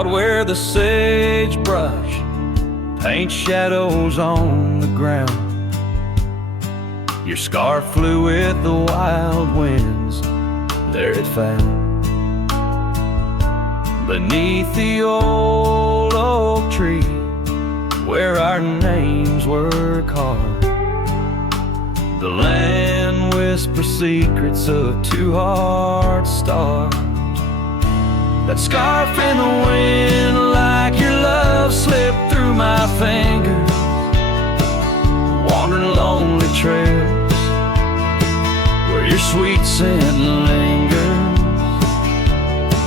out where the sagebrush paints shadows on the ground. Your scarf flew with the wild winds, there it found. Beneath the old oak tree, where our names were carved, the land whispers secrets of two hearts starved. That scarf in the wind, like your love, slipped through my fingers, wandering lonely trails where your sweet scent lingers.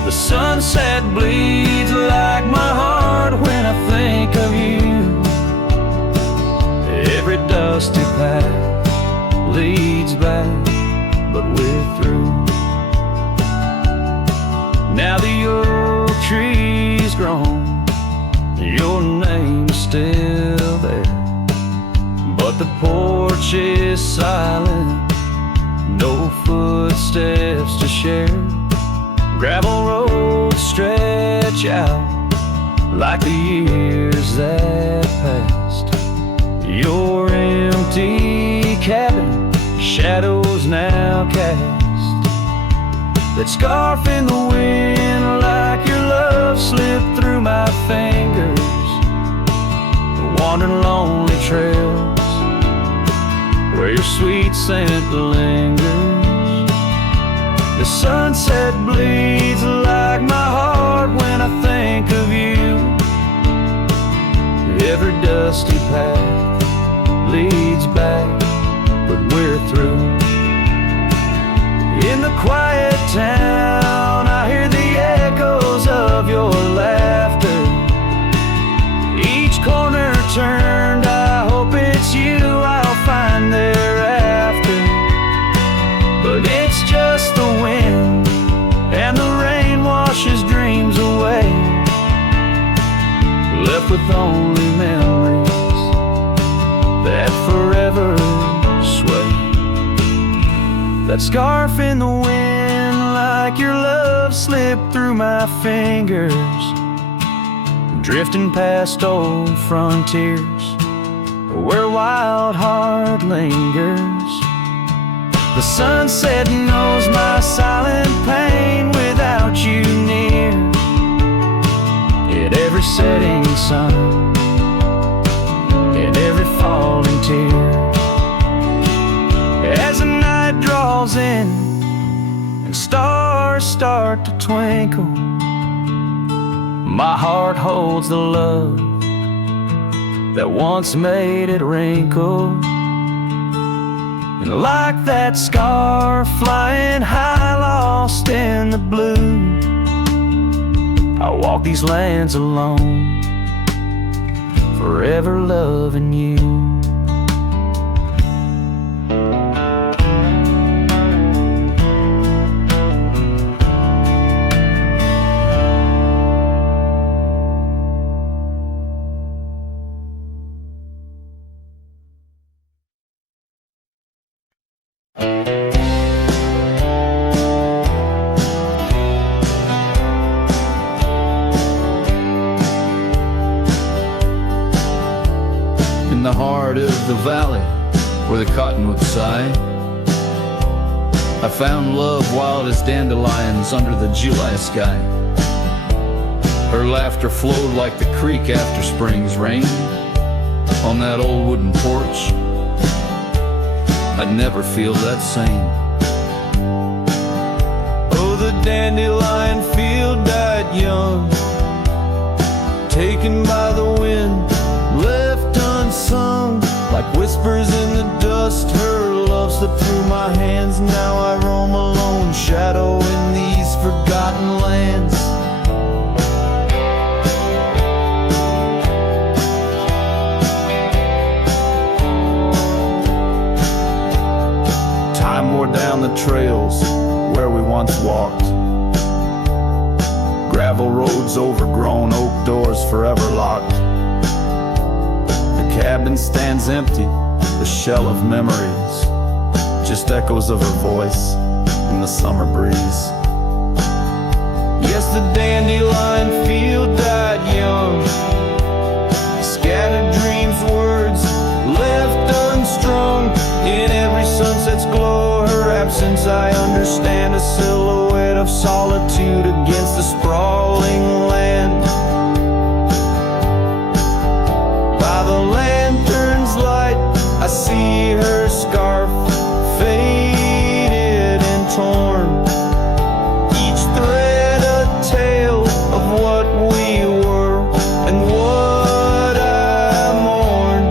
The sunset bleeds like my heart when I think of you. Every dusty path leads back, but we're through. Now the oak tree's grown, your name's still there, but the porch is silent, no footsteps to share. Gravel roads stretch out like the years that passed. Your empty cabin, shadows now cast. That scarf in the wind, like your love, slipped through my fingers, wandering lonely trails where your sweet scent lingers. The sunset bleeds like my heart when I think of you. Every dusty path leads back, but we're through. In the quiet town, I hear the echoes of your laughter. Each corner turned, I hope it's you I'll find thereafter. But it's just the wind, and the rain washes dreams away, left with only memories that forever sway. That scarf in the wind, like your love, slipped through my fingers, drifting past old frontiers where wild heart lingers. The sunset knows my silent pain without you near. At every setting sun, in every falling tear, as the night draws in and stars start to twinkle, my heart holds the love that once made it wrinkle. And like that scarf flying high, lost in the blue, I walk these lands alone, forever loving you. In the heart of the valley where the cottonwoods sigh, I found love wild as dandelions under the July sky. Her laughter flowed like the creek after spring's rain. On that old wooden porch, I'd never feel that same. Oh, the dandelion field died young, taken by the wind, left unsung, like whispers in the dust. Her love slipped through my hands. Now I roam alone, shadow in these forgotten lands. Time wore down the trails where we once walked, gravel roads overgrown, oak doors forever locked. The cabin stands empty, the shell of memories, just echoes of her voice in the summer breeze. Yes, the dandelion field died young. Scattered dreams, words left unstrung. In every sunset's glow, her absence I understand. A silhouette of solitude against the sprawling land. By the lantern's light, I see her scarf, faded and torn. Each thread a tale of what we were and what I mourn.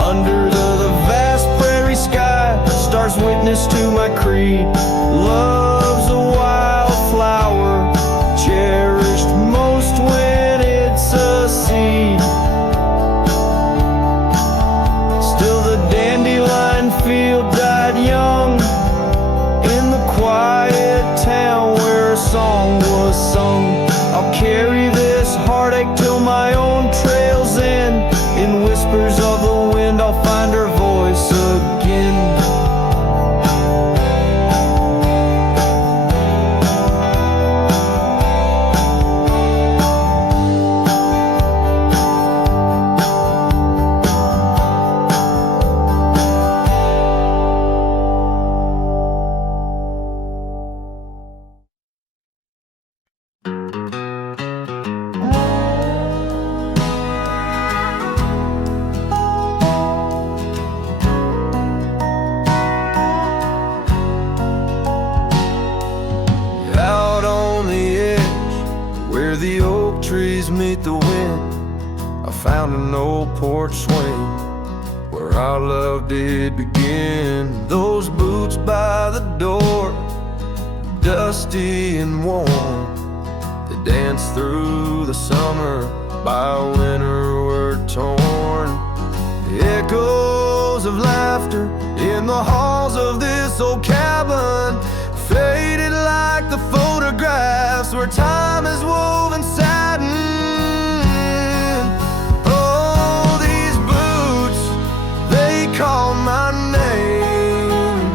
Under the vast prairie sky, stars witness to my creed. Love's a wildflower, cherished most when it's a seed. Still the dandelion field died young in the quiet town where a song was sung. I'll carry this heartache till my own trail's end. In whispers of the wind I'll find her voice again. Out on the edge, where the oak trees meet the wind, I found an old porch swing where our love did begin. Those boots by the door, dusty and warm, they danced through the summer, by winter were torn. The echoes of laughter in the halls of this old cabin faded like the photographs where time is woven satin. Oh, these boots, they call my name.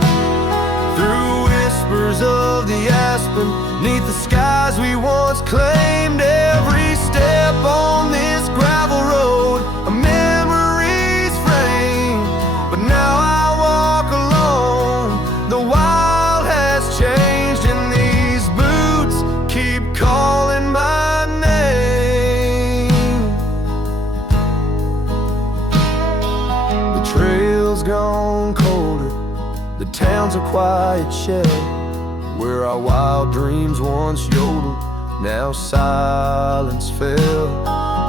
Through whispers of the aspen, neath the skies we once claimed. Every step on this gravel road, a memory's frame. But now I walk alone, the wild has changed, and these boots keep calling my name. The trail's gone colder, the town's a quiet shell, where our wild dreams once yodeled, now silence fell.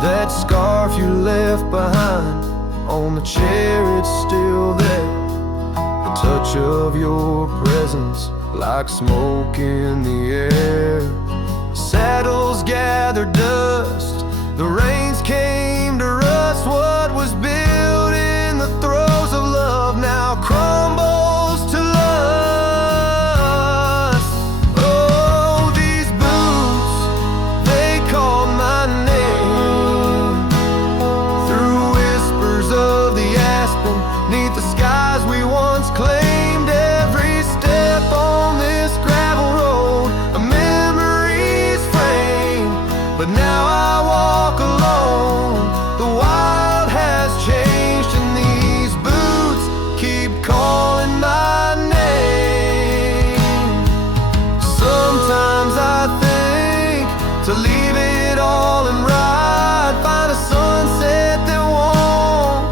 That scarf you left behind on the chair, it's still there. The touch of your presence like smoke in the air. Saddles gathered dust, the rains came to rust. What was built in the throes of love now crumbles to lust. Oh, these boots, they call my name. Through whispers of the aspen, neath the skies we once claimed. Every step on this gravel road, a memory's frame. But now I walk alone, the wild has changed, and these boots keep calling my name. Sometimes I think to leave it all and ride, find a sunset that won't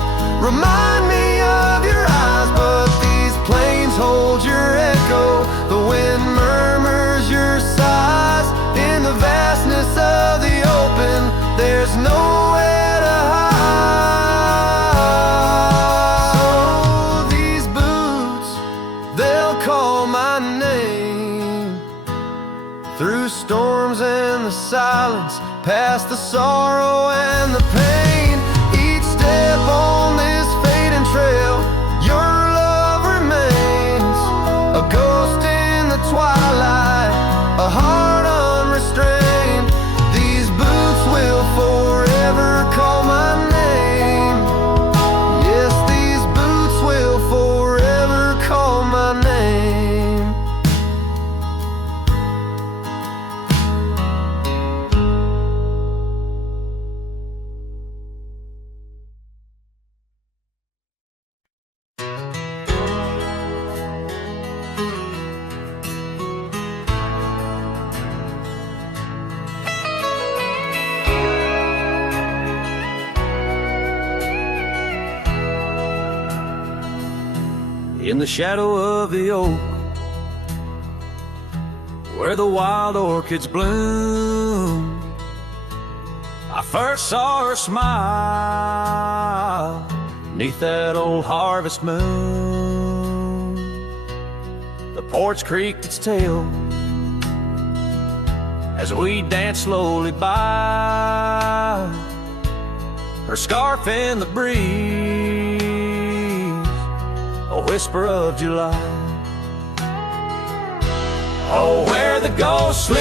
remind me of your eyes. But these plains hold your echo, the wind murmurs your sighs. In the vastness of the open, there's nowhere to hide. So these boots, they'll call my name. Through storms and the silence, past the sorrow and the pain, each step on this fading trail, your love remains. A ghost in the twilight, a heart unrestrained. These boots will forever call my name. Yes, these boots will forever call my name. in the shadow of the oak, where the wild orchids bloom. I first saw her smile 'neath that old harvest moon. The porch creaked its tail as we danced slowly by, her scarf in the breeze, a whisper of July. Oh, where the ghost sleeps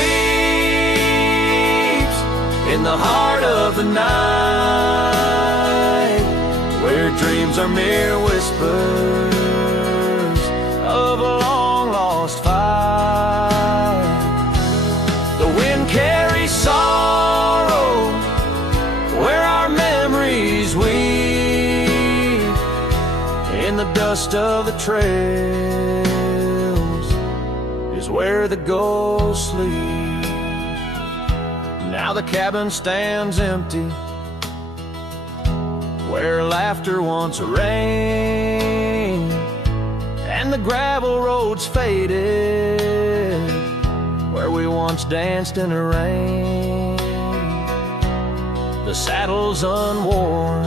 in the heart of the night, where dreams are mere whispers of a long-lost fight. The wind carries sorrow where our memories weave, in the dust of the trails is where the ghost sleeps. Now the cabin stands empty, where laughter once reigned, and the gravel roads faded, where we once danced in the rain. The saddle's unworn,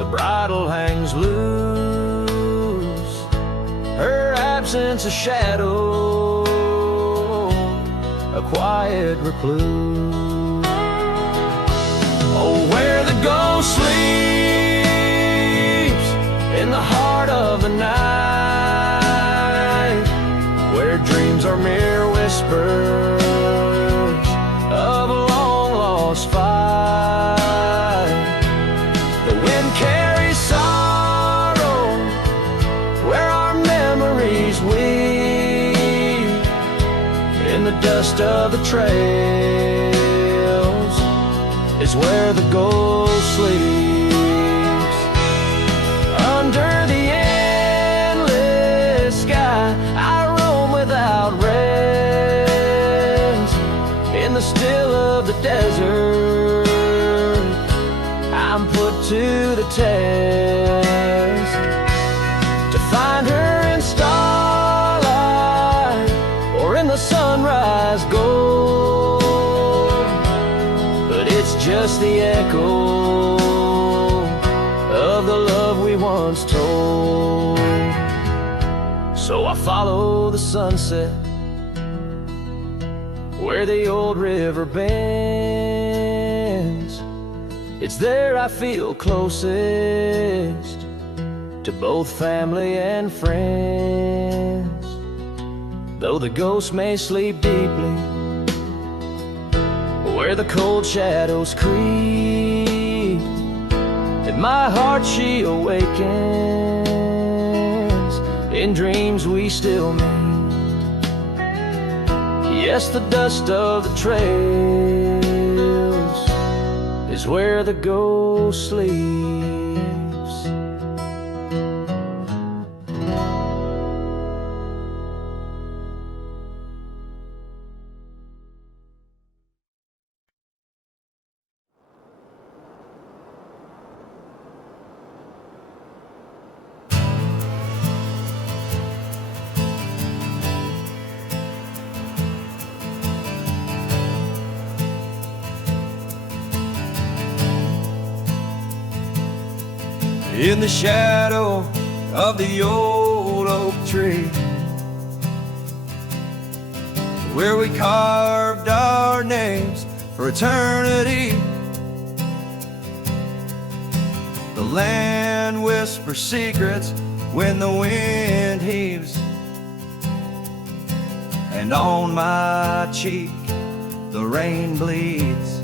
the bridle hangs loose, her absence a shadow, a quiet recluse. Oh, where the ghost sleeps in the heart of the night, where dreams are mere whispers of a long-lost fight. The wind carries sorrow where our memories weave, in the dust of the trails is where the ghost sleeps. Under the endless sky I roam without rest, in the still of the desert I'm put to the test, to find her in starlight or in the sunrise gold. But it's just the echo of the love we once told. So I follow the sunset where the old river bends. It's there I feel closest to both family and friends. Though the ghost may sleep deeply where the cold shadows creep, in my heart she awakens, in dreams we still meet. Yes, the dust of the trails is where the ghost sleeps. In the shadow of the old oak tree, where we carved our names for eternity, the land whispers secrets when the wind heaves, and on my cheek the rain bleeds.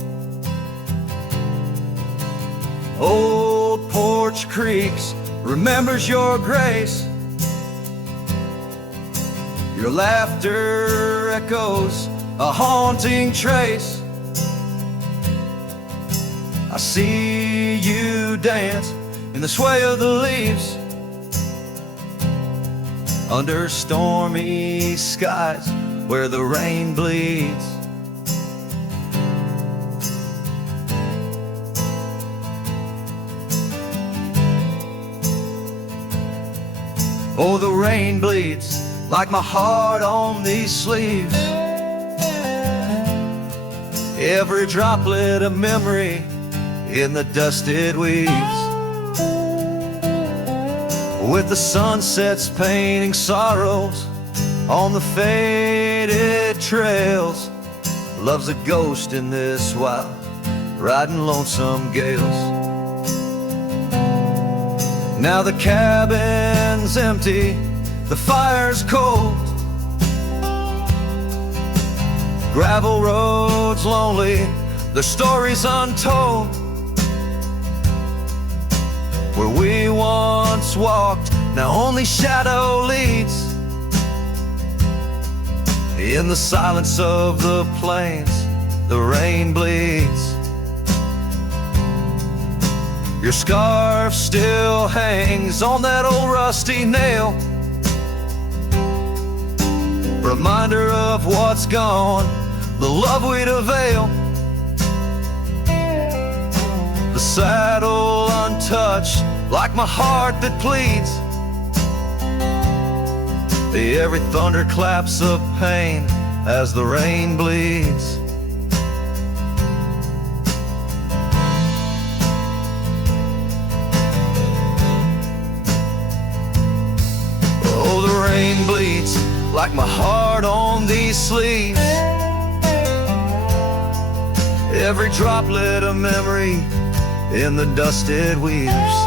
Old porch creaks remembers your grace, your laughter echoes a haunting trace. I see you dance in the sway of the leaves, under stormy skies where the rain bleeds. Oh, the rain bleeds like my heart on these sleeves. Every droplet of memory in the dusted weeds. With the sunsets painting sorrows on the faded trails. Love's a ghost in this wild, riding lonesome gales. Now the cabin's empty, the fire's cold, gravel roads lonely, their stories untold. Where we once walked, now only shadow leads. In the silence of the plains, the rain bleeds. Your scarf still hangs on that old rusty nail, reminder of what's gone, the love we'd avail. The saddle untouched, like my heart that pleads. Every thunderclaps of pain as the rain bleeds. Oh, the rain bleeds like my heart on these sleeves. Every droplet of memory in the dusted weaves.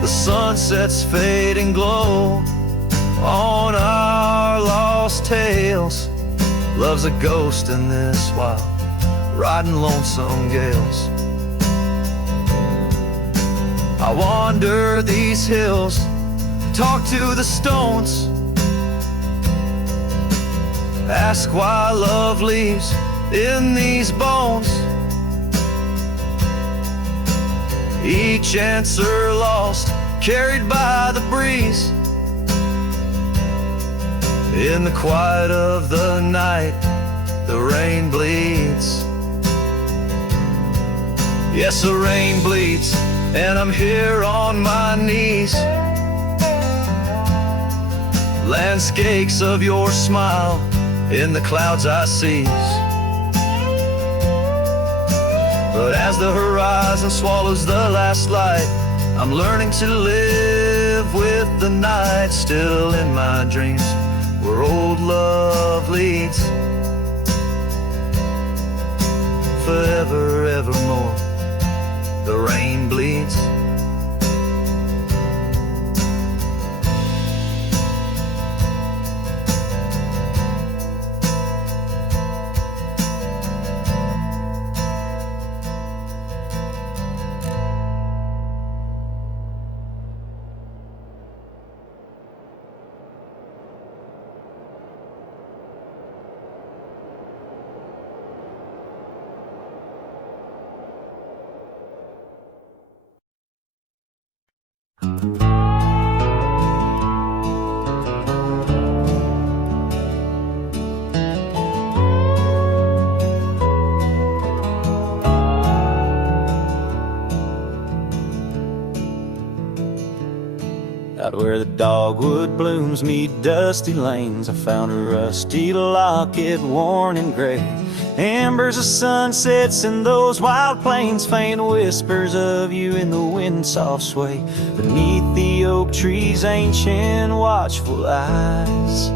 The sunset's fading glow on our lost tales. Love's a ghost in this wild, riding lonesome gales. I wander these hills, talk to the stones, ask why love leaves in these bones. Each answer lost, carried by the breeze. In the quiet of the night, the rain bleeds. Yes, the rain bleeds, and I'm here on my knees. Landscapes of your smile in the clouds I seize. But as the horizon swallows the last light, I'm learning to live with the night. Still in my dreams, where old love leads. Forever, evermore, the rain bleeds. Out where the dogwood blooms meet dusty lanes, I found a rusty locket worn and gray. Embers of sunsets in those wild plains, faint whispers of you in the wind's soft sway. Beneath the oak trees, ancient watchful eyes.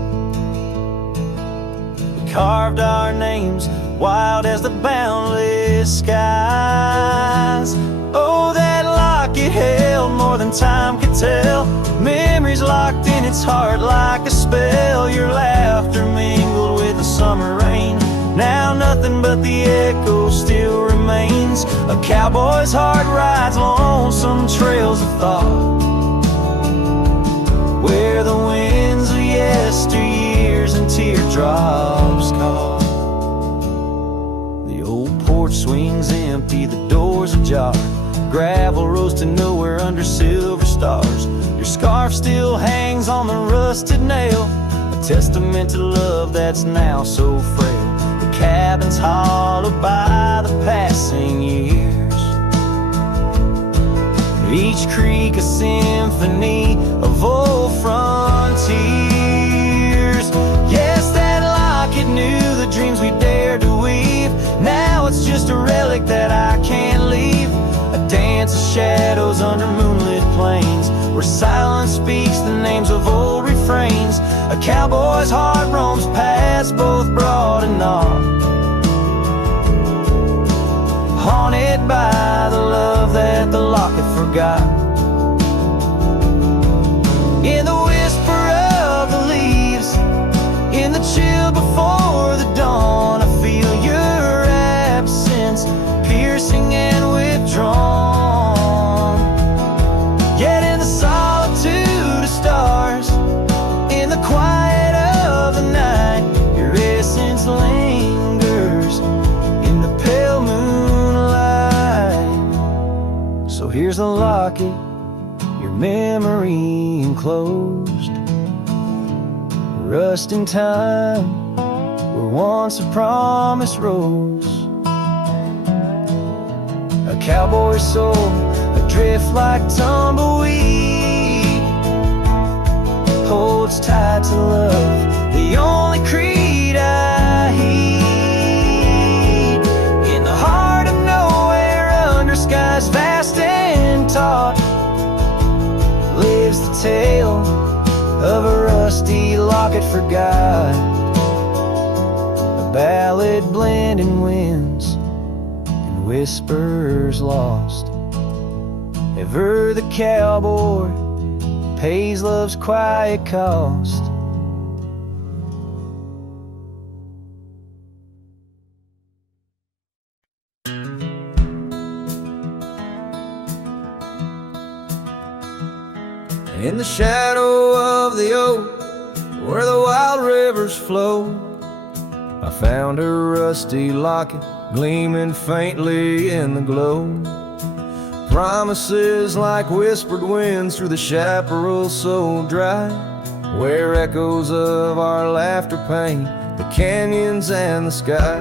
We carved our names, wild as the boundless skies. Oh, that locket held more than time could tell. Memories locked in its heart like a spell. Your laughter mingled with the summer rain. Now nothing but the echo still remains. A cowboy's heart rides lonesome trails of thought, where the winds of yesteryears and teardrops caught. The old porch swings empty, the doors ajar. Gravel rose to nowhere under silver stars. Your scarf still hangs on the rusted nail, a testament to love that's now so frail. The cabin's hollowed by the passing years, each creak a symphony symphony of old frontiers. Yes, that locket knew the dreams we dared to weave. Now it's just a relic that I can't leave. A dance of shadows under moonlit plains, where silence speaks the names of old refrains. A cowboy's heart roams past both broad and narrow, haunted by the love that the locket forgot. In the whisper of the leaves, in the chill before the dawn, I feel your absence, piercing and withdrawn. Yet in the solitude of stars, in the quiet of the night, your essence lingers in the pale moonlight. So here's the locket, your memory enclosed, rust in time where once a promise rose. A cowboy's soul adrift like tumbleweed, holds tight to love, the only creed I heed. In the heart of nowhere, under skies vast and taut, lives the tale of a rusty locket forgot. A ballad blending winds and whispers lost. Ever the cowboy pays love's quiet cost. In the shadow of the oak, where the wild rivers flow, I found a rusty locket gleaming faintly in the glow. Promises like whispered winds through the chaparral so dry, where echoes of our laughter paint the canyons and the sky.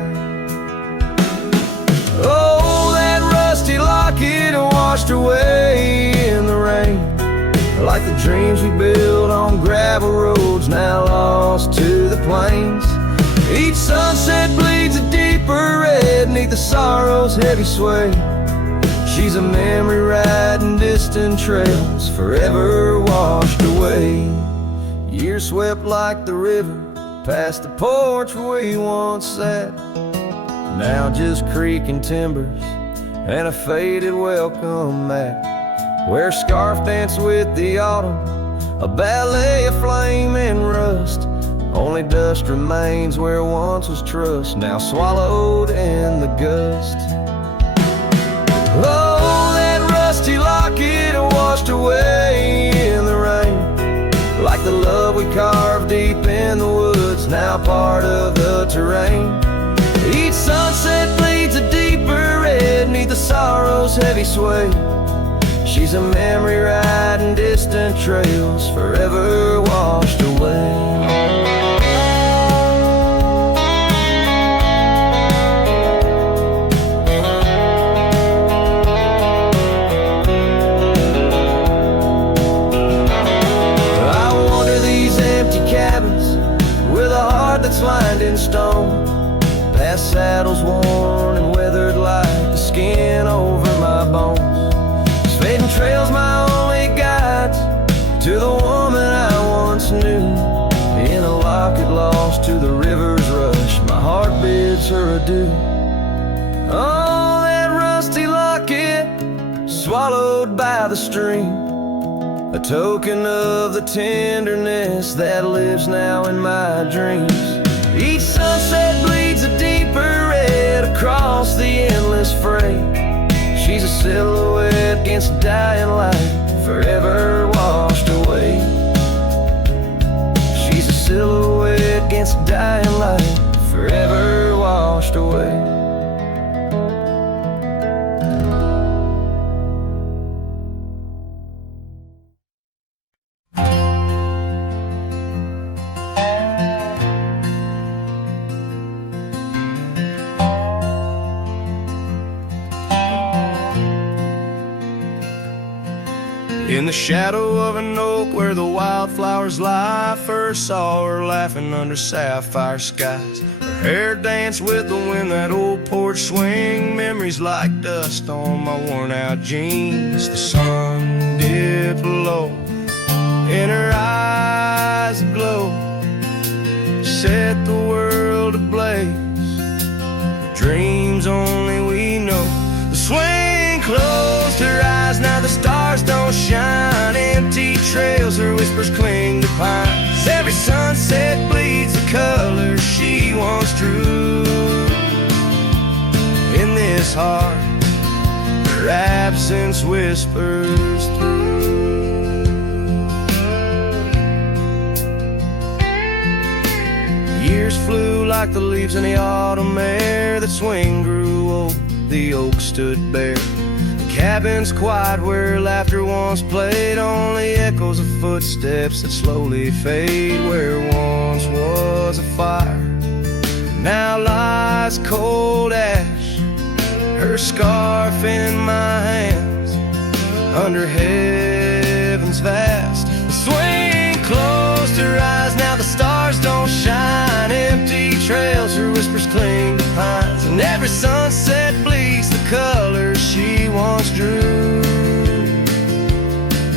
Oh, that rusty locket washed away in the rain, like the dreams we built on gravel roads now lost to the plains. Each sunset bleeds a deeper red neath the sorrow's heavy sway. She's a memory riding distant trails, forever washed away. Years swept like the river past the porch where we once sat, now just creaking timbers and a faded welcome mat, where scarf danced with the autumn, a ballet of flame and rust. Only dust remains where once was trust, now swallowed in the gust. Oh, that rusty locket washed away in the rain, like the love we carved deep in the woods, now part of the terrain. Each sunset bleeds a deeper red neath the sorrow's heavy sway. She's a memory riding distant trails, forever washed away. That's lined in stone, past saddles worn and weathered like the skin over my bones. These fading trails my only guides to the woman I once knew. In a locket lost to the river's rush, my heart bids her adieu. Oh, that rusty locket swallowed by the stream, a token of the tenderness that lives now in my dreams. Each sunset bleeds a deeper red across the endless fray. She's a silhouette against dying light, forever washed away. She's a silhouette against dying light, forever washed away. In the shadow of an oak where the wildflowers lie, first saw her laughing under sapphire skies. Her hair danced with the wind, that old porch swing. Memories like dust on my worn out jeans. The sun dipped low, in her eyes aglow, set the world ablaze. Dreams only we know. The swing closed her eyes, now the stars don't shine. Empty trails, her whispers cling to pines. Every sunset bleeds the color she once drew. In this heart, her absence whispers through. Years flew like the leaves in the autumn air. The swing grew old, the oak stood bare. The cabin's quiet where laughter once played. Only echoes of footsteps that slowly fade. Where once was a fire, now lies cold ash. Her scarf in my hands, under heaven's vast. The swing closed her eyes, now the stars don't shine. Empty trails, her whispers cling to pines. And every sunset bleaks the colors she once drew.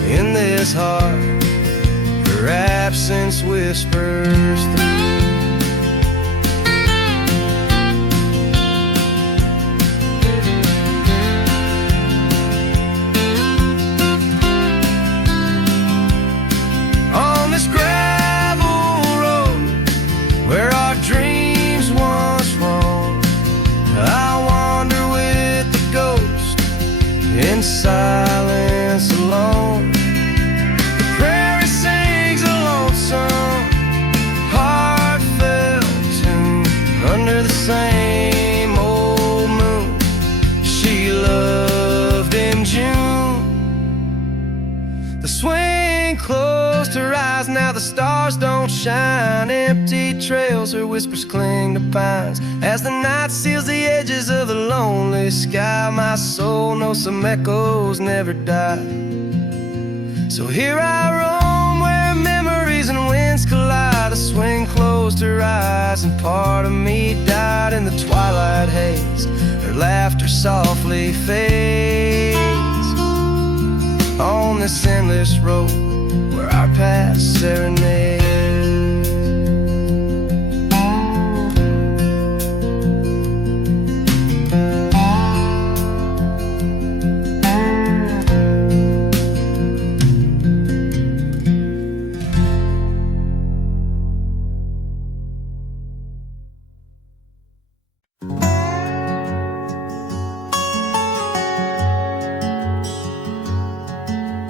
In this heart, her absence whispers through. On this gravel road where our dreams once roamed, I wander with the ghost in silence alone. The prairie sings a lonesome, heartfelt tune under the same old moon she loved in June. The swing closed her eyes, now the stars don't shine. Empty trails, her whispers cling to pines. As the night seals the edges of the lonely sky, my soul knows some echoes never die. So here I roam where memories and winds collide. The swing closed her eyes and part of me died in the twilight haze. Her laughter softly fades on this endless road where our past serenade.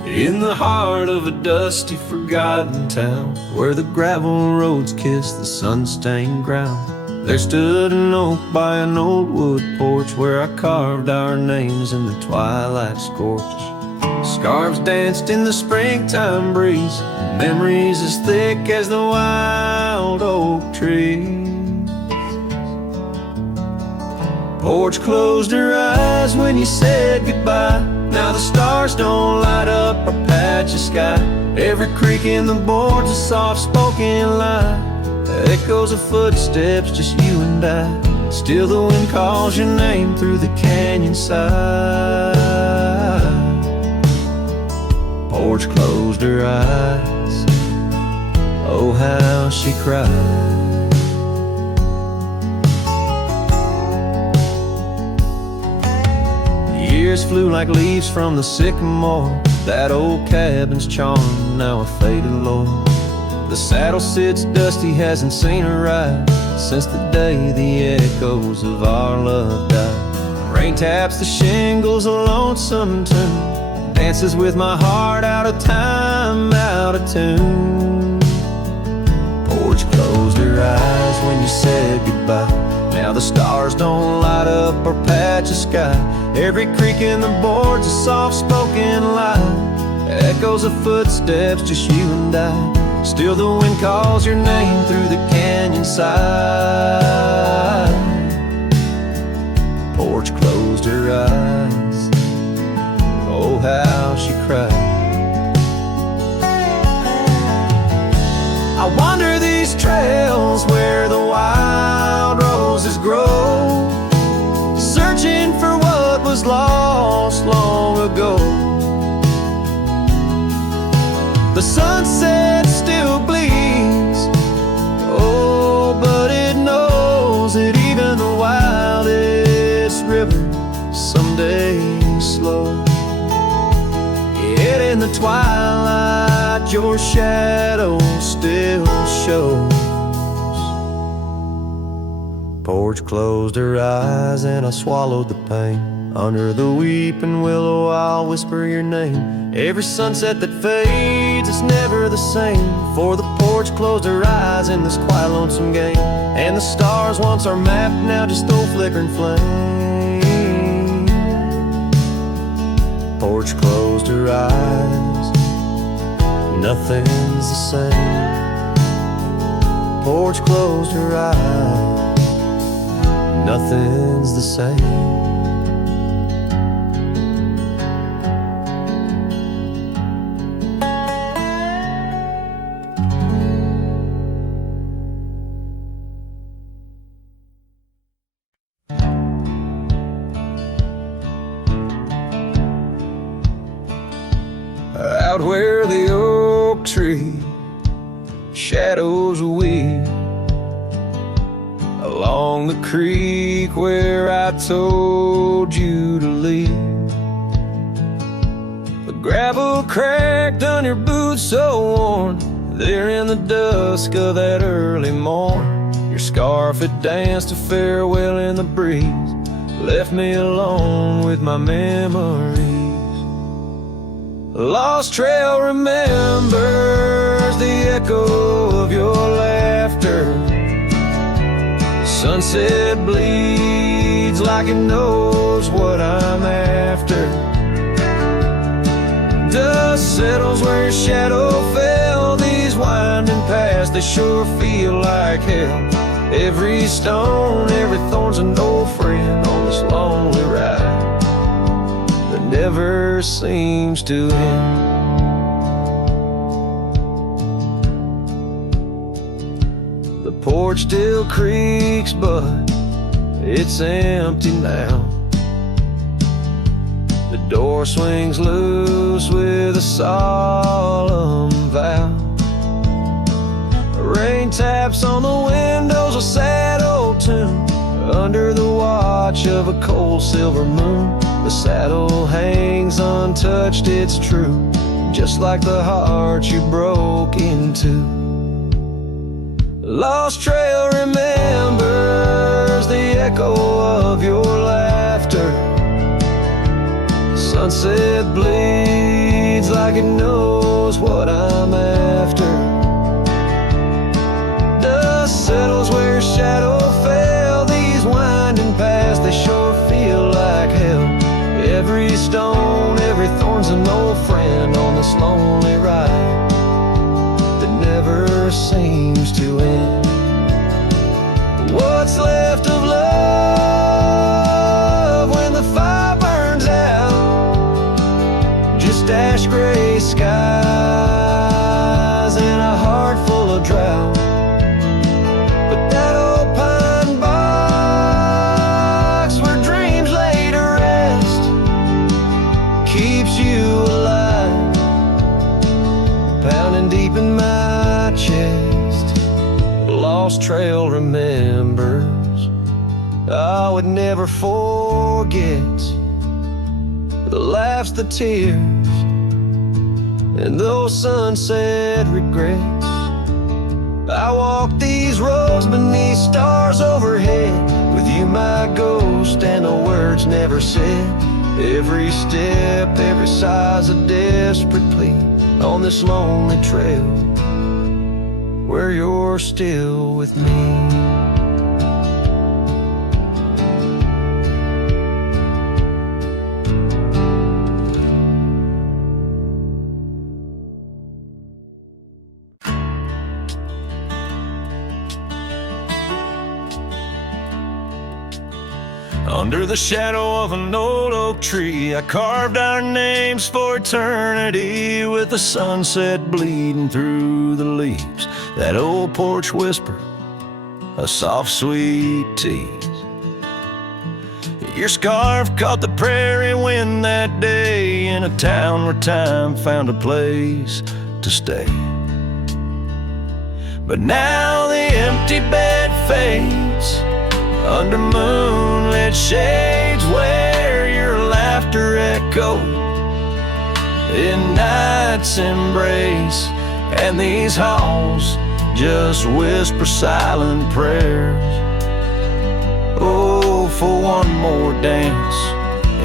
In the heart of a dusty, forgotten town, where the gravel roads kiss the sun-stained ground, there stood an oak by an old wood porch, where I carved our names in the twilight scorch. Scarves danced in the springtime breeze, memories as thick as the wild oak tree. Porch closed her eyes when you said goodbye. Now the stars don't light up our patch of sky. Every creak in the boards a soft-spoken lie. Echoes of footsteps, just you and I. Still the wind calls your name through the canyon side. Porch closed her eyes, oh how she cried. Years flew like leaves from the sycamore. That old cabin's charm, now a faded lore. The saddle sits dusty, hasn't seen a ride since the day the echoes of our love died. Rain taps the shingles, a lonesome tune dances with my heart, out of time, out of tune. Porch closed her eyes when you said goodbye. Now the stars don't light up our patch of sky. Every creak in the boards a soft-spoken lie. Echoes of footsteps, just you and I. Still the wind calls your name through the canyon side. Porch closed her eyes, oh how she cried. The sunset still bleeds, oh, but it knows that even the wildest river someday slow. Yet in the twilight your shadow still shows. Porch closed her eyes and I swallowed the pain. Under the weeping willow I'll whisper your name. Every sunset that fades, it's never the same. For the porch closed her eyes in this quiet lonesome game. And the stars once our map, now just old flickering flame. Porch closed her eyes, nothing's the same. Porch closed her eyes, nothing's the same. Out where the oak tree shadows weave, along the creek where I told you to leave. The gravel cracked on your boots so worn, there in the dusk of that early morn. Your scarf had danced a farewell in the breeze, left me alone with my memories. Lost trail remembers the echo of your laughter. Sunset bleeds like it knows what I'm after. Dust settles where your shadow fell. These winding paths, they sure feel like hell. Every stone, every thorn's an old friend on this lonely ride that never seems to end. The porch still creaks, but it's empty now. The door swings loose with a solemn vow. Rain taps on the windows, a sad old tune. Under the watch of a cold silver moon, the saddle hangs untouched, it's true, just like the heart you broke into. Lost trail remembers the echo of your laughter. Sunset bleeds like it knows what I'm after. Dust settles where your shadow fell. These winding paths, they sure feel like hell. Every stone, every thorn's an old friend on this lonely ride that never seems to end. What's left of love when the fire burns out? Just ash gray skies and a heart full of drought. But that old pine box where dreams lay to rest keeps you alive, pounding deep in my chest. Lost trail remembers, I would never forget the laughs, the tears, and those sunset regrets. I walk these roads beneath stars overhead, with you my ghost and the words never said. Every step, every sigh's a desperate plea on this lonely trail where you're still with me. Under the shadow of an old oak tree, I carved our names for eternity, with the sunset bleeding through the leaves. That old porch whisper, a soft sweet tease. Your scarf caught the prairie wind that day, in a town where time found a place to stay. But now the empty bed fades under moonlit shades, where your laughter echoed in night's embrace, and these halls just whisper silent prayers. Oh, for one more dance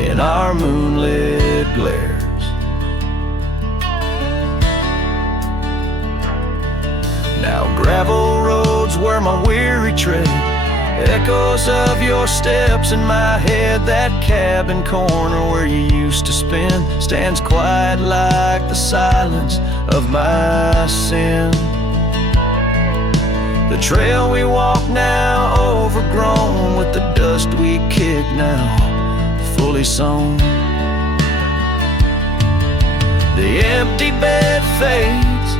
in our moonlit glares. Now gravel roads where my weary tread, echoes of your steps in my head. That cabin corner where you used to spend stands quiet like the silence of my sin. The trail we walk now overgrown, with the dust we kick now fully sown. The empty bed fades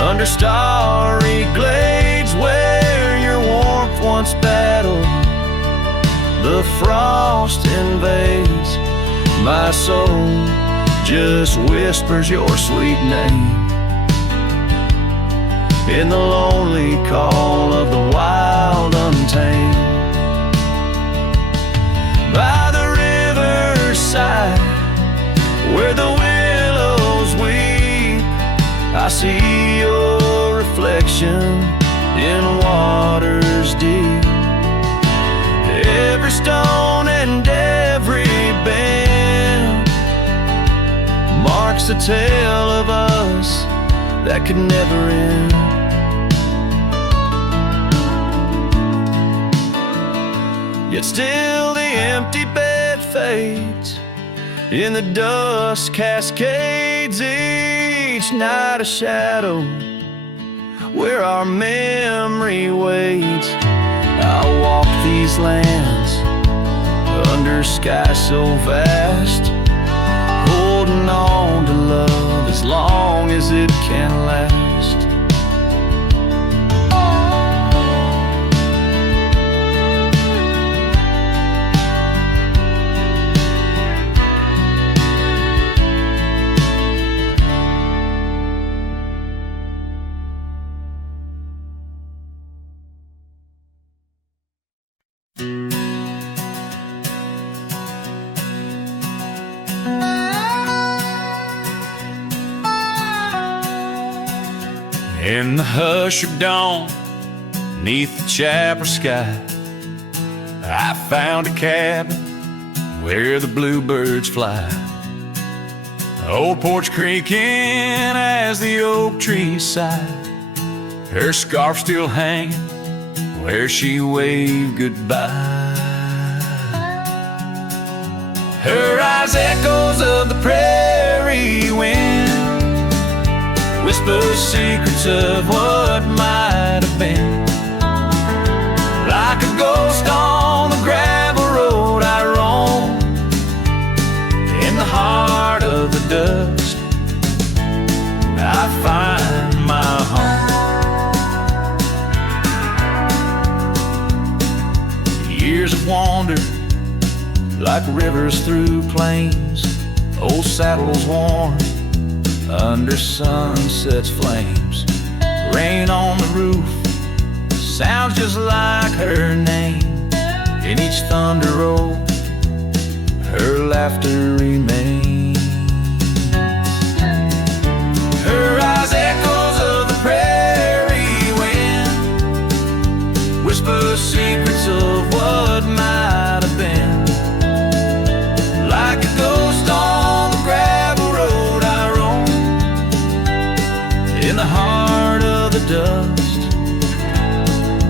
under starry glades, where your warmth once battled the frost invades. My soul just whispers your sweet name in the lonely call of the wild untamed. By the riverside where the willows weep, I see your reflection in waters deep. Every stone and every bend marks the tale of us that could never end. Yet still the empty bed fades, in the dust cascades each night a shadow where our memory waits. I'll walk these lands under sky so vast, holding on to love as long as it can last. In the hush of dawn, neath the chapel sky, I found a cabin where the bluebirds fly. Old porch creaking as the oak trees sigh, her scarf still hanging where she waved goodbye. Her eyes echoes of the prairie wind, whispers secrets of what might have been. Like a ghost on the gravel road I roam, in the heart of the dust I find my home. Years of wander like rivers through plains, old saddles worn under sunset's flames. Rain on the roof sounds just like her name. In each thunder roll, her laughter remains. Her eyes echoes of the prairie wind, whisper secrets of what might have been. Like a ghost on the gravel road I roam, in the heart of the dust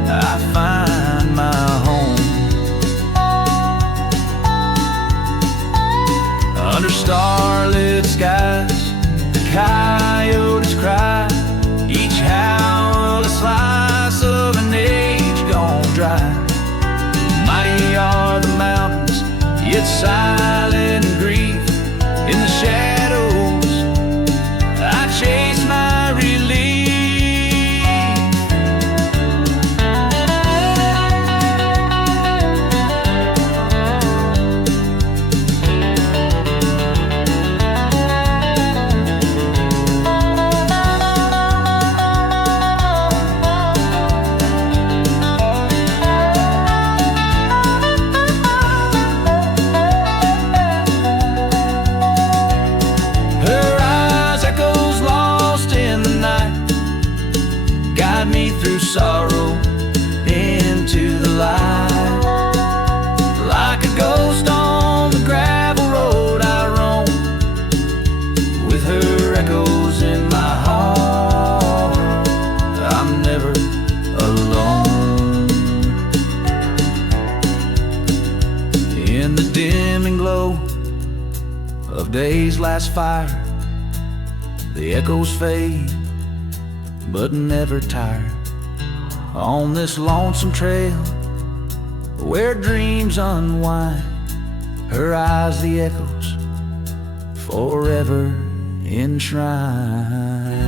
I find my home. Under starlit skies, the coyotes cry, each howl a slice of an age gone dry. Mighty are the mountains, yet silent in grief. In the shadows I chase my relief. guide me through sorrow into the light. Like a ghost on the gravel road I roam, with her echoes in my heart. I'm never alone. In the dimming glow of day's last fire, the echoes fade, but never tire. On this lonesome trail where dreams unwind, her eyes the echoes forever enshrined.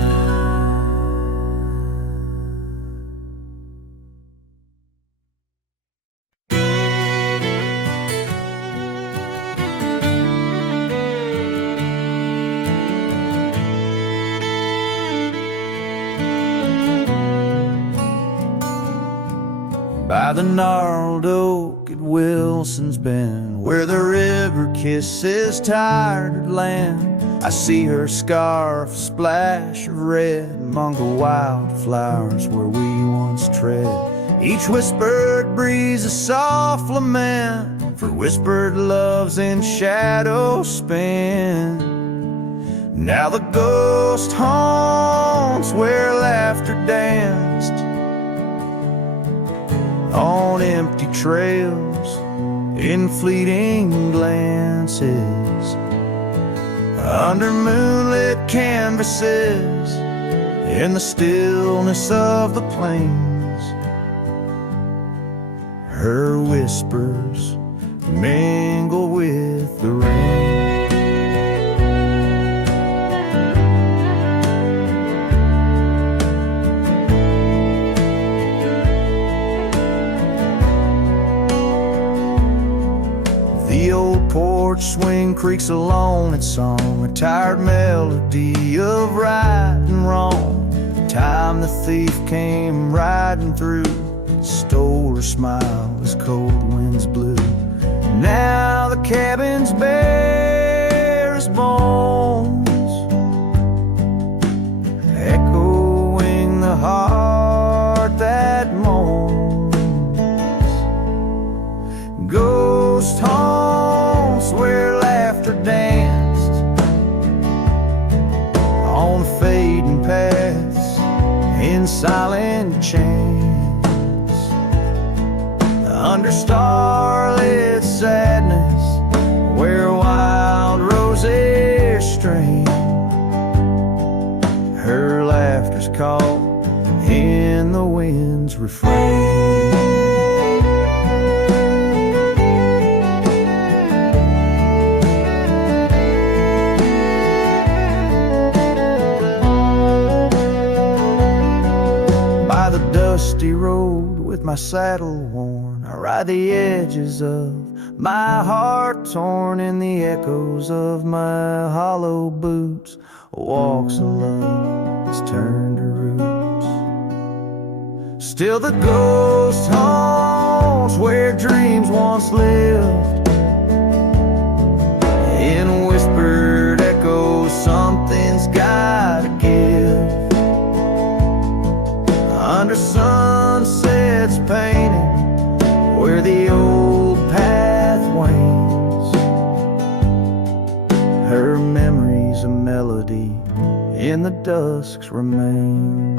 By the gnarled oak at Wilson's Bend, where the river kisses tired land, I see her scarf splash of red among the wildflowers where we once tread. Each whispered breeze a soft lament for whispered loves in shadow spent. Now the ghost haunts where laughter danced on empty trails in fleeting glances, under moonlit canvases, in the stillness of the plains. Her whispers mingle with the rain. The old porch swing creaks alone its song, a tired melody of right and wrong. The time the thief came riding through, stole her smile as cold winds blew. Now the cabin's bare as bones, echoing the heart that moans. Ghost haunts where laughter danced on fading paths in silent chance, under starlit sadness where wild roses strain. Her laughter's caught in the wind's refrain. By the dusty road with my saddle worn, I ride the edges of my heart torn, in the echoes of my hollow boots. Walks of love that's turned to roots. Still the ghost haunts where dreams once lived, in whispered echoes something's gotta give. Under sunsets painted where the old path wanes, her memory's a melody in the dusk's remains.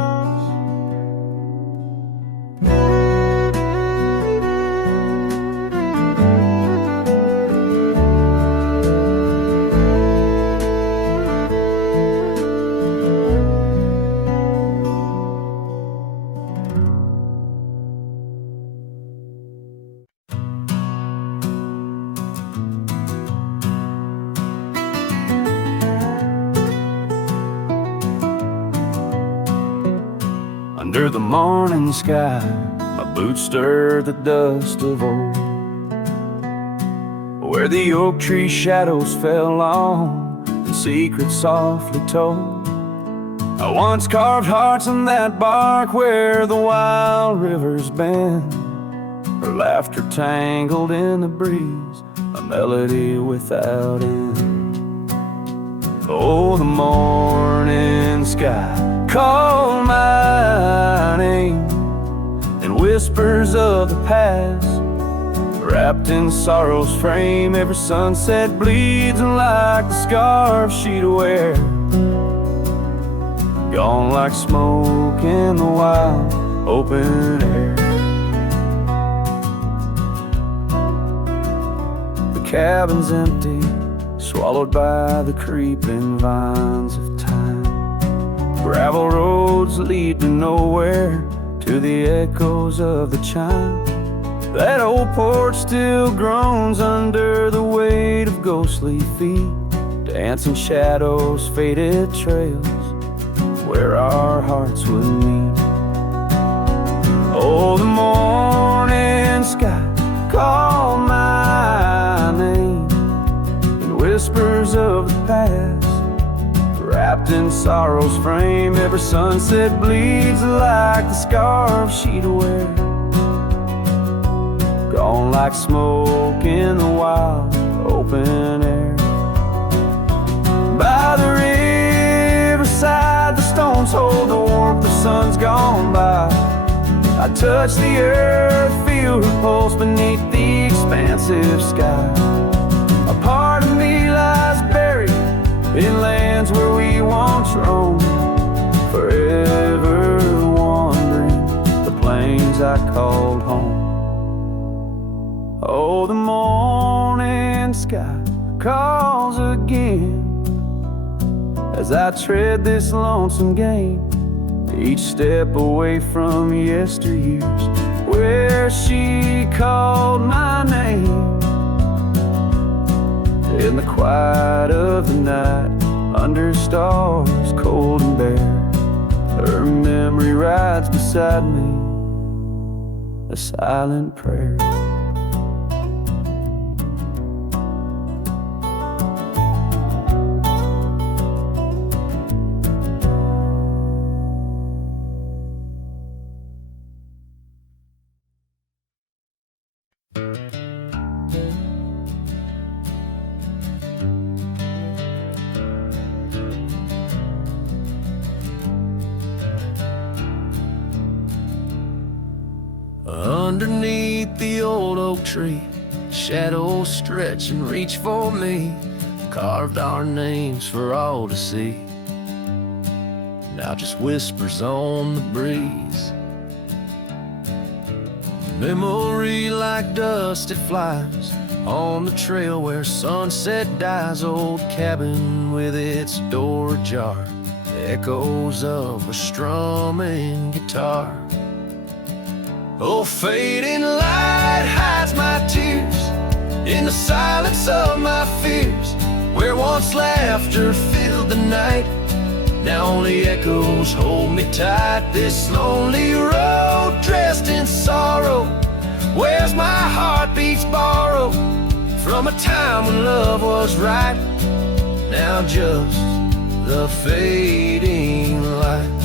Under the morning sky, my boots stir the dust of old, where the oak tree shadows fell long and secrets softly told. I once carved hearts in that bark where the wild rivers bend, her laughter tangled in the breeze, a melody without end. Oh, the morning sky called my name, whispers of the past, wrapped in sorrow's frame. Every sunset bleeds like the scarf she'd wear, gone like smoke in the wild open air. The cabin's empty, swallowed by the creeping vines of time. Gravel roads lead to nowhere, to the echoes of the chime. That old porch still groans under the weight of ghostly feet, dancing shadows, faded trails where our hearts would meet. Oh, the morning sky called my name in whispers of the past, wrapped in sorrow's frame. Every sunset bleeds like the scarf she'd wear, gone like smoke in the wild open air. By the riverside, the stones hold the warmth, the sun's gone by. I touch the earth, feel her pulse beneath the expansive sky. A part of me lies buried in lands where we once roamed, forever wandering the plains I called home. Oh, the morning sky calls again as I tread this lonesome game, each step away from yesteryears where she called my name. In the quiet of the night, under stars cold and bare, her memory rides beside me, a silent prayer. Underneath the old oak tree, shadows stretch and reach for me, carved our names for all to see. Now just whispers on the breeze. Memory like dust, it flies on the trail where sunset dies. Old cabin with its door ajar, echoes of a strumming guitar. Oh, fading light hides my tears in the silence of my fears, where once laughter filled the night, now only echoes hold me tight. This lonely road dressed in sorrow, where's my heartbeats borrowed from a time when love was right, now just the fading light.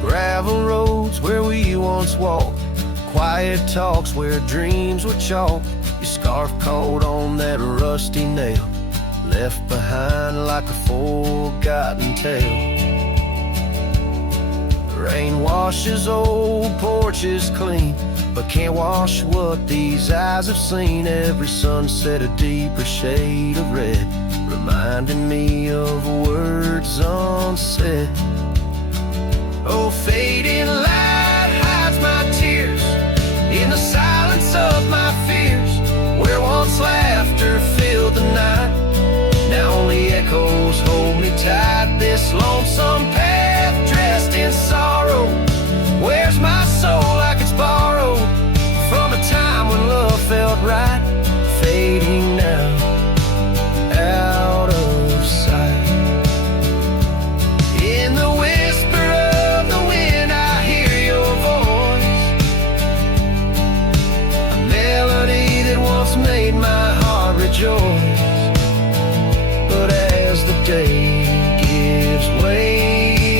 Gravel roads where we once walked, quiet talks where dreams were chalk. Your scarf caught on that rusty nail, left behind like a forgotten tale. Rain washes old porches clean, but can't wash what these eyes have seen. Every sunset a deeper shade of red, reminding me of words unsaid. Oh, fading light hides my tears in the silence of my fears, where once laughter filled the night, now only echoes hold me tight. This lonesome path dressed in sorrow, where's my soul like it's borrowed from a time when love felt right, fading now, out of sight. In the whisper of the wind I hear your voice, a melody that once made my heart rejoice. But as the day gives way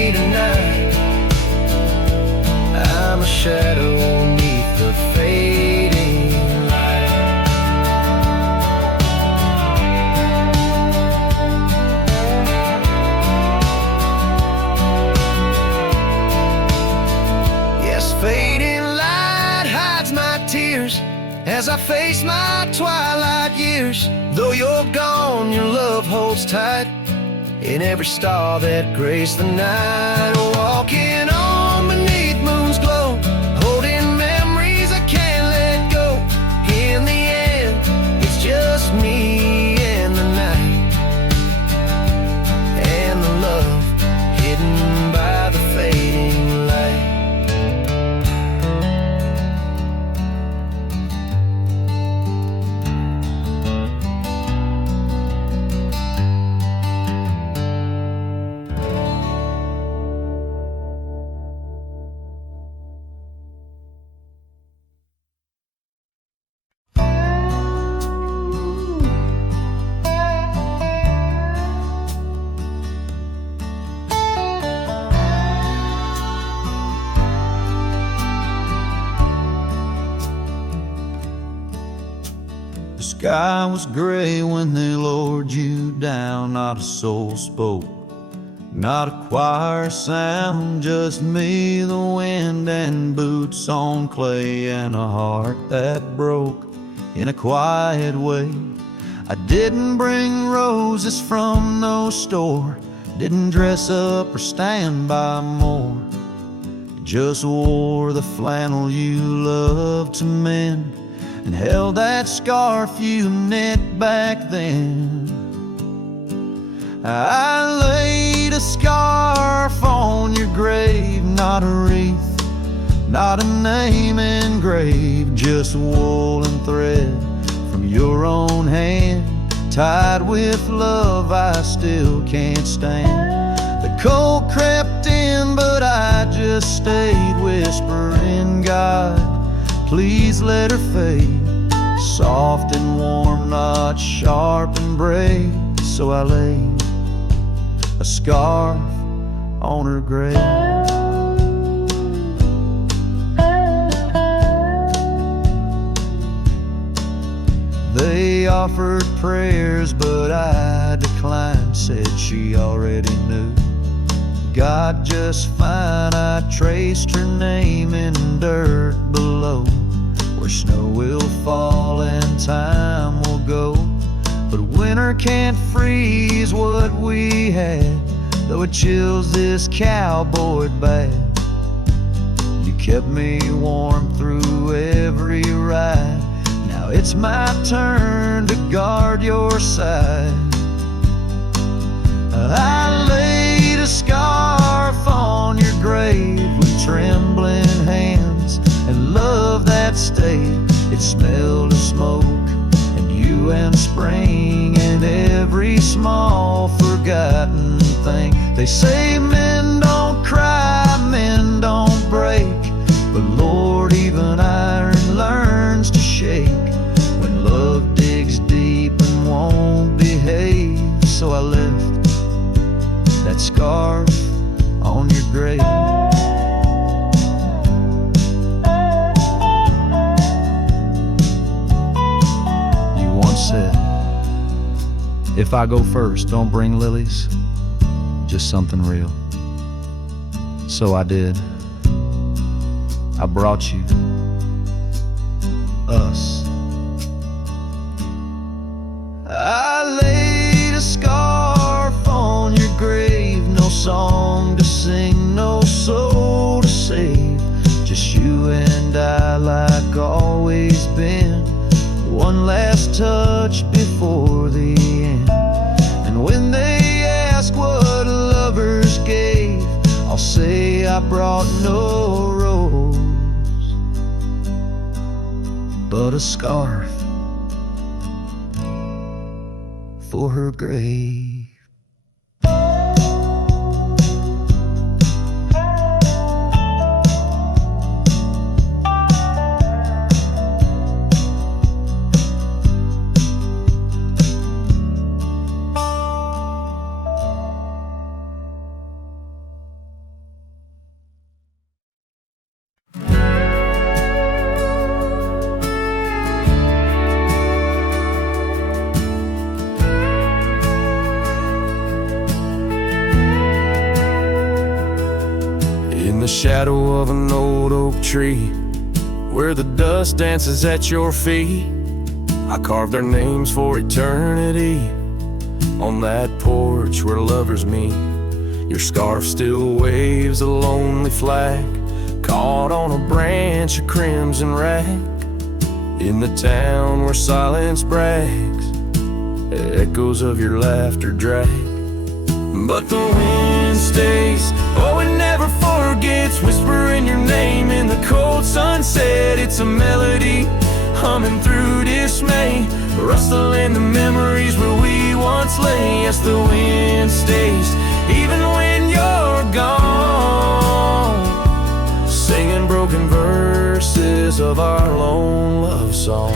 as I face my twilight years. Though you're gone, your love holds tight in every star that graced the night. Walking on beneath moon's glow, holding memories I can't let go. In the end, it's just me and the night, and the love hidden by the fading light. The sky was gray when they lowered you down. Not a soul spoke, not a choir sound, just me, the wind, and boots on clay, and a heart that broke in a quiet way. I didn't bring roses from no store, didn't dress up or stand by more, just wore the flannel you loved to mend, and held that scarf you knit back then. I laid a scarf on your grave, not a wreath, not a name engraved, just wool and thread from your own hand, tied with love I still can't stand. The cold crept in, but I just stayed, whispering, God, please let her fade. Soft and warm, not sharp and brave. So I laid a scarf on her grave. They offered prayers, but I declined, said she already knew. God just fine, I traced her name in dirt below, where snow will fall and time will go. But winter can't freeze what we had, though it chills this cowboy bad. You kept me warm through every ride, now it's my turn to guard your side. I laid a scarf on your grave with trembling hands and love that stayed. It smelled of smoke and you and spring and every small forgotten thing. They say men don't cry, men don't break, but Lord, even iron learns to shake when love digs deep and won't behave. So I left that scarf on your grave. You once said, if I go first, don't bring lilies, just something real. So I did. I brought you us. I laid a scarf on your grave, no song to sing, no soul to save, just you and I like always been. One last touch before the end. And when they ask what lovers gave, I'll say I brought no rose, but a scarf for her grave. In the shadow of an old oak tree, where the dust dances at your feet. I carved their names for eternity on that porch where lovers meet. Your scarf still waves a lonely flag, caught on a branch of crimson rag, in the town where silence brags, echoes of your laughter drag. But the wind stays, oh it never forgets, whispering your name in the cold sunset. It's a melody, humming through dismay, rustling the memories where we once lay. Yes, the wind stays, even when you're gone, singing broken verses of our lone love song.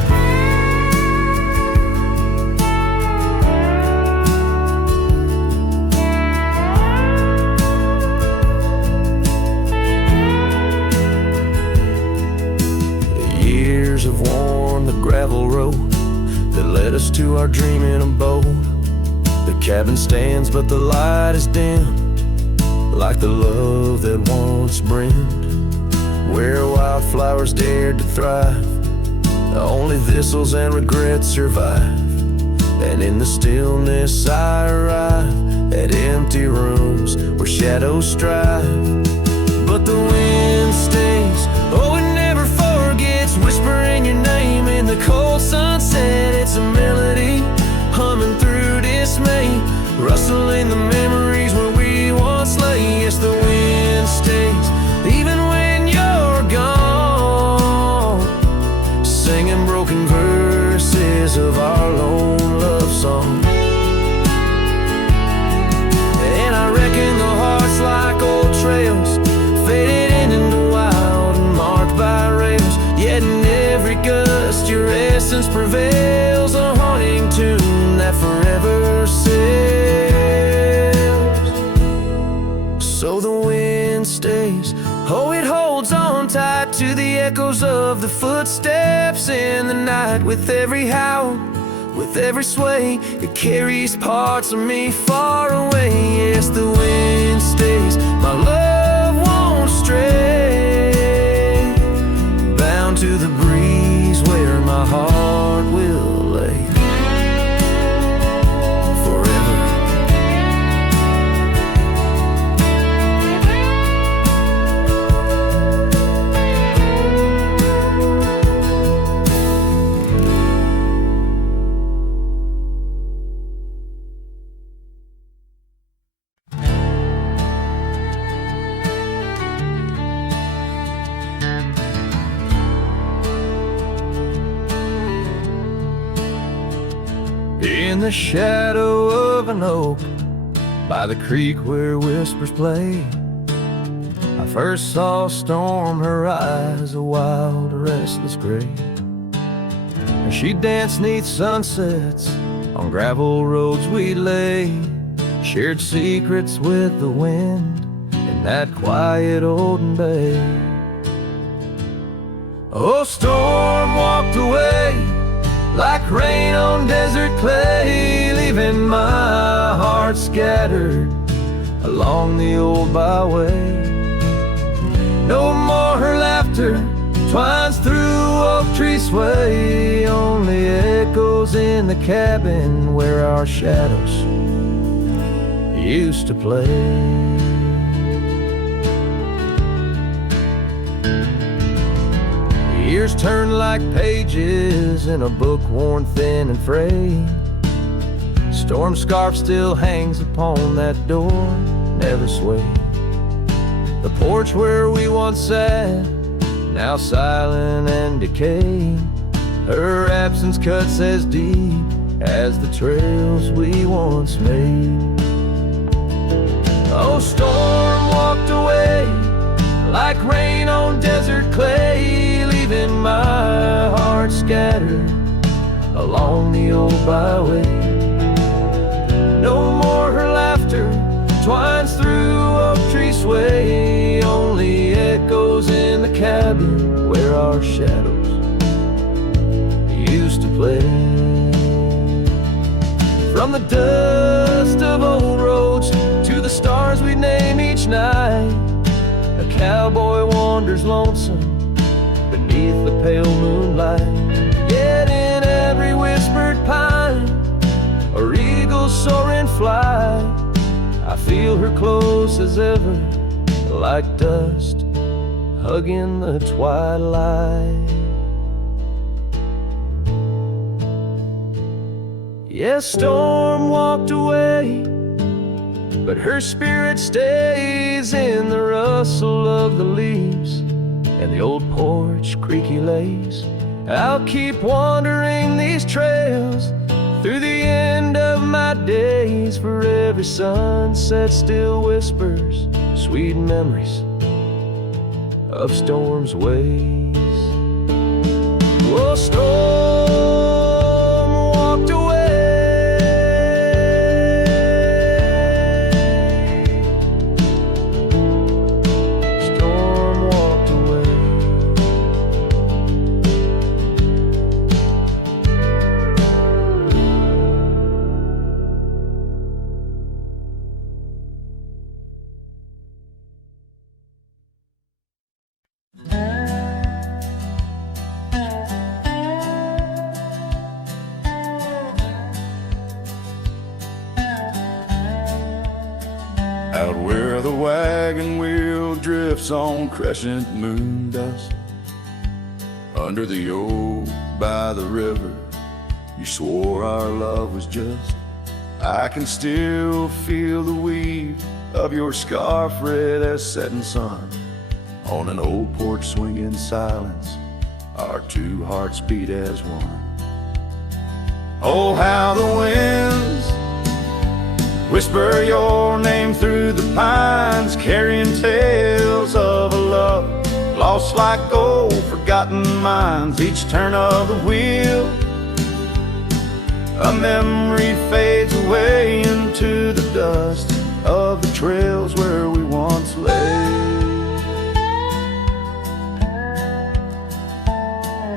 Have worn the gravel road that led us to our dreaming abode. The cabin stands but the light is dimmed, like the love that once brimmed, where wildflowers dared to thrive. Only thistles and regrets survive, and in the stillness I arrive at empty rooms where shadows strive. But the wind stays, oh it never forgets, whispering your name in the cold sunset. It's a melody, humming through dismay, rustling the memories where we once lay. Yes, the wind stays, even when you're gone, singing broken verses of our lone love song. And I reckon the heart's like old trails, faded into wild and marked by rails, yet in every gust your essence prevails, a haunting tune that forever sails. So the wind stays, oh it holds on tight to the echoes of the footsteps in the night. With every howl, with every sway, it carries parts of me far away. Yes, the wind stays, my love won't stray, bound to the breeze where my heart will lay forever. In the shadow of an oak, by the creek where whispers play, I first saw a storm, her eyes a wild, restless gray. And she danced 'neath sunsets on gravel roads we lay, shared secrets with the wind in that quiet olden bay. Oh, storm walked away like rain on desert clay, leaving my heart scattered along the old byway. No more her laughter twines through oak tree sway, only echoes in the cabin where our shadows used to play. Years turn like pages in a book worn thin and frayed. Storm scarf still hangs upon that door, never swayed. The porch where we once sat, now silent and decayed. Her absence cuts as deep as the trails we once made. Oh, storm walked away like rain on desert clay, leaving my heart scattered along the old byway. No more her laughter twines through oak tree sway, only echoes in the cabin where our shadows used to play. From the dust of old roads to the stars we'd name each night, a cowboy wanders lonesome beneath beneath the pale moonlight. Yet in every whispered pine or eagle soaring flight, I feel her close as ever, like dust hugging the twilight. Yes, storm walked away, but her spirit stays in the rustle of the leaves and the old porch creaky lays. I'll keep wandering these trails through the end of my days, for every sunset still whispers sweet memories of storm's ways. Oh, storm walked away, storm walked away. Out where the wagon wheel drifts on crescent moon dust, under the oak by the river, you swore our love was just. I can still feel the weave of your scarf red as setting sun. On an old porch swing in silence, our two hearts beat as one. Oh, how the winds whisper your name through the pines, carrying tales of a love lost like old forgotten mines. Each turn of the wheel, a memory fades away into the dust of the trails where we once lay.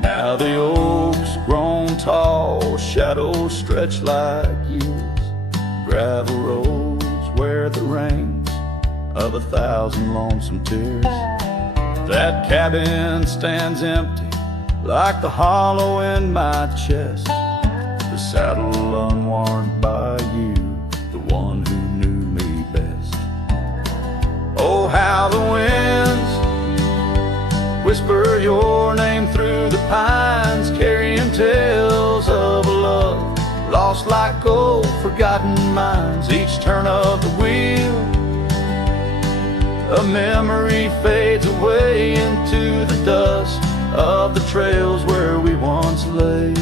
Now the oaks grown tall, shadows stretch like years, gravel roads where the rains of 1,000 lonesome tears. That cabin stands empty like the hollow in my chest, the saddle unworn by you, the one who knew me best. Oh, how the winds whisper your name through the pines, carrying tales of a love lost like old forgotten mines. Each turn of the wheel, a memory fades away into the dust of the trails where we once lay.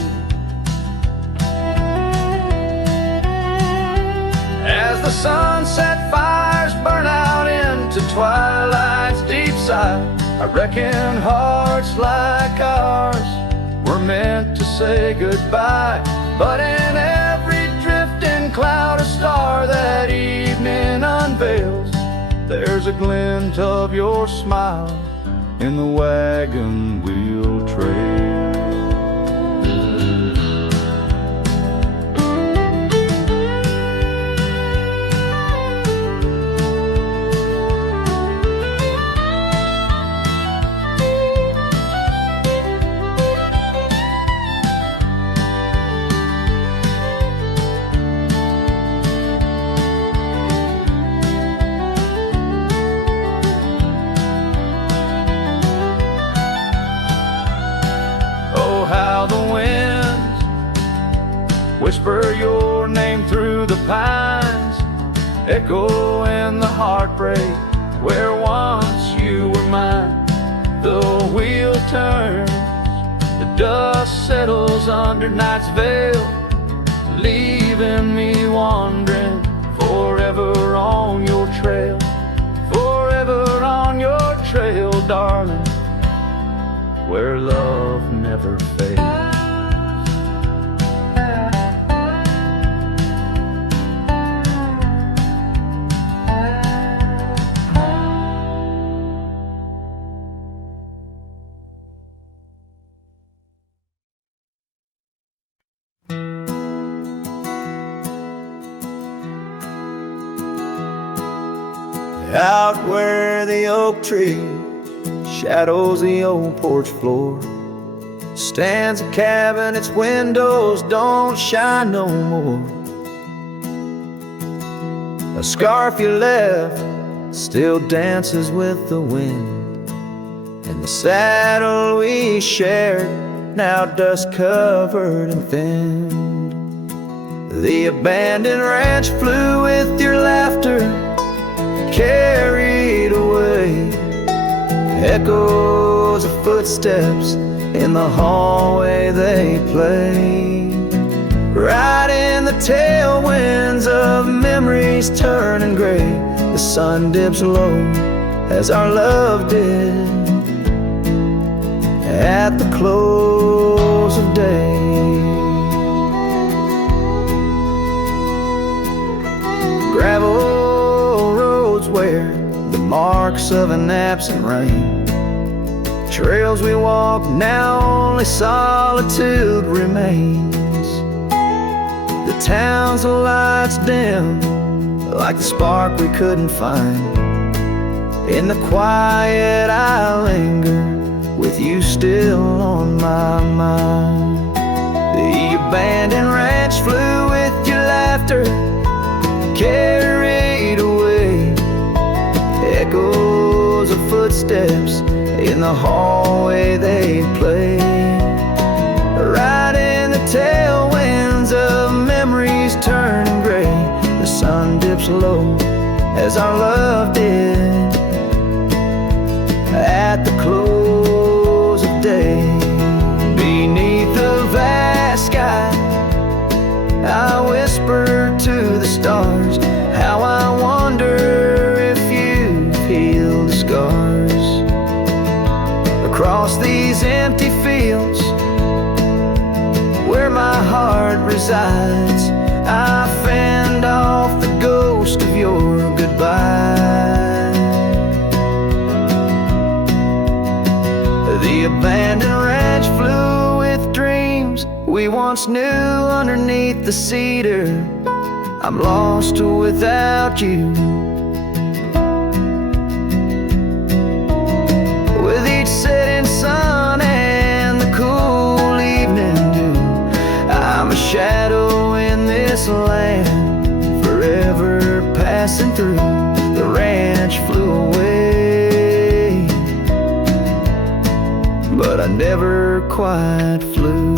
As the sunset fires burn out into twilight's deep side, I reckon hearts like ours were meant to say goodbye. But in every drifting cloud a star that evening unveils, there's a glint of your smile in the wagon wheel trail. Whisper your name through the pines, echo in the heartbreak where once you were mine. The wheel turns, the dust settles under night's veil, leaving me wandering forever on your trail, forever on your trail, darling, where love never fades. Out where the oak tree shadows the old porch floor, Stands a cabin, its windows don't shine no more. A scarf you left still dances with the wind, and the saddle we shared, now dust covered and thinned. The abandoned ranch flew with your laughter, carried away. Echoes of footsteps in the hallway they play. Right in the tailwinds of memories turning gray. The sun dips low as our love did at the close of day. Gravel roads wear the marks of an absent rain. Trails we walk, now only solitude remains. The town's lights dim, like the spark we couldn't find. In the quiet I linger, with you still on my mind. The abandoned ranch flew with your laughter, carried away. Echoes of footsteps in the hallway they play. Right in the tailwinds of memories turning gray. The sun dips low as our love did at the close of day. Beneath the vast sky I whisper to the stars how I wonder if you've healed the scars. Across these empty fields where my heart resides, I fend off the ghost of your goodbye. The abandoned ranch flew with dreams we once knew underneath the cedar. I'm lost without you. With each setting sun and the cool evening dew, I'm a shadow in this land, forever passing through. The ranch flew away, but I never quite flew.